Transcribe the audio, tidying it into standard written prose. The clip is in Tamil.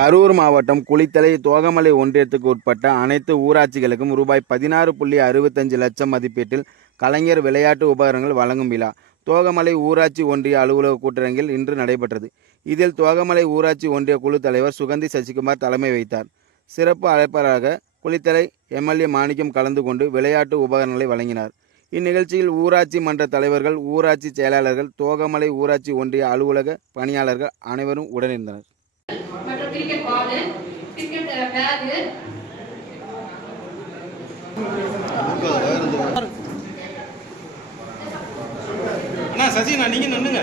கரூர் மாவட்டம் குளித்தலை தோகமலை ஒன்றியத்துக்கு உட்பட்ட அனைத்து ஊராட்சிகளுக்கும் ரூபாய் 16.65 லட்சம் மதிப்பீட்டில் கலைஞர் விளையாட்டு உபகரணங்கள் வழங்கும் விழா தோகமலை ஊராட்சி ஒன்றிய அலுவலக கூட்டரங்கில் இன்று நடைபெற்றது. இதில் தோகமலை ஊராட்சி ஒன்றிய குழு தலைவர் சுகந்தி சசிகுமார் தலைமை வைத்தார். சிறப்பு அழைப்பாளராக குளித்தலை எம்எல்ஏ மாணிக்கம் கலந்து கொண்டு விளையாட்டு உபகரணங்களை வழங்கினார். இந்நிகழ்ச்சியில் ஊராட்சி மன்ற தலைவர்கள், ஊராட்சி செயலாளர்கள், தோகமலை ஊராட்சி ஒன்றிய அலுவலக பணியாளர்கள் அனைவரும் உடனிருந்தனர். மற்றும் கிரிக்கெட் பால், கிரிக்கெட் பேக், அண்ணா சசி, நீங்க நின்னுங்க.